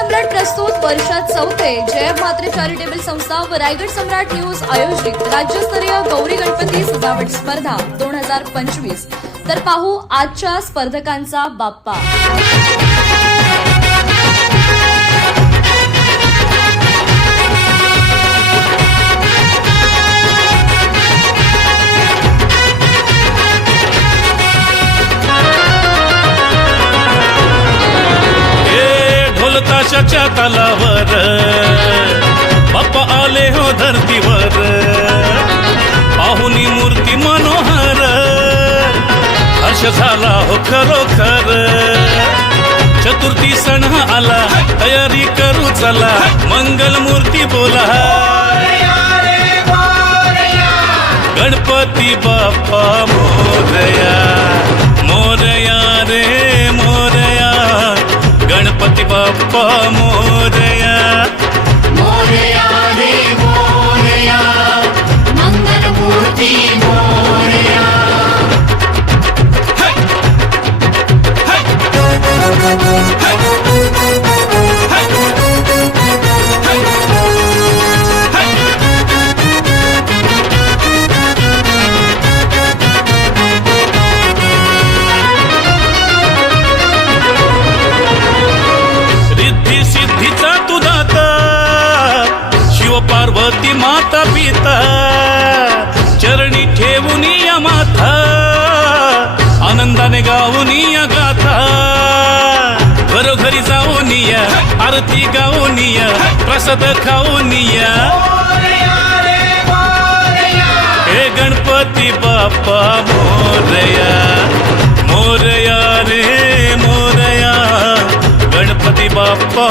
सम्राट प्रस्तुत वर्षात चौथे जय म्हात्रे चॅरिटेबल संस्था व रायगड सम्राट न्यूज आयोजित राज्यस्तरीय गौरी गणपती सजावट स्पर्धा 2025। तर पाहू आजच्या स्पर्धकांचा बाप्पा। ताशाच्या तालावर बाप्पा आले हो धरतीवर, पाहुनी मूर्ती मनोहर, हर्ष झाला हो खरोखर। चतुर्थी सण आला, तयारी करू चला, मंगल मूर्ती बोला, गणपती बाप्पा मोरया, मोरया रे मोरया, गणपती बाप्पा मोरया, मोरया रे मोरया, मंगल मूर्ती मोरया। सिद्धीचा तू दाता, शिव पार्वती माता पिता, चरणी ठेवून या माथा, आनंदाने गाऊन या गाथा, घरोघरी जाऊन या, आरती गाऊन या, प्रसाद खाऊन या, हे गणपती बाप्पा मोरया, मोरया रे मोरया, गणपती बाप्पा